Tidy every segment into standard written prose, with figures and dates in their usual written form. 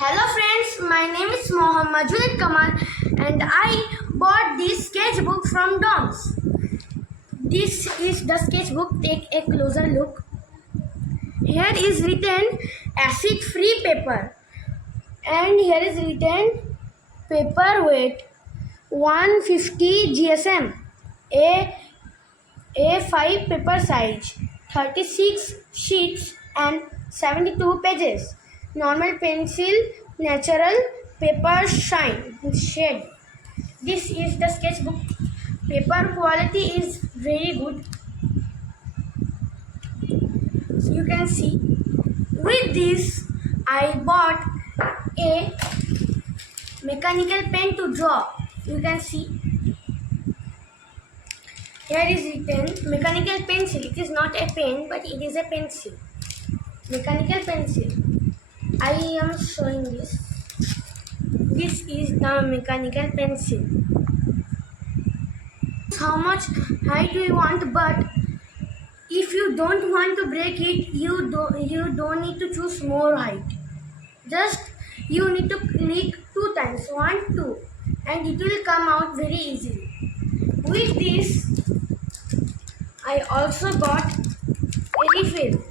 Hello friends, my name is Mohammad Junaid Kamal and I bought this sketchbook from Dom's. This is the sketchbook. Take a closer look. Here is written acid free paper and here is written paper weight 150 GSM, A5 paper size, 36 sheets and 72 pages. Normal pencil, natural paper shade. This is the sketchbook. Paper quality is very good. You can see. With this, I bought a mechanical pen to draw. You can see. Here is written mechanical pencil. It is not a pen, but it is a pencil. Mechanical pencil. I am showing this. This is the mechanical pencil. How much height do you want? But if you don't want to break it, you don't need to choose more height. Just you need to click 2 times, 1, 2, and it will come out very easily. With this, I also got a refill.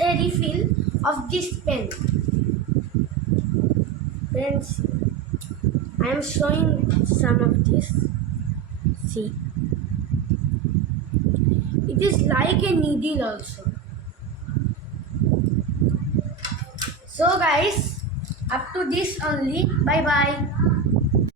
A refill of this pen. Friends, I am showing some of this. See, it is like a needle also. So guys, up to this only. Bye bye.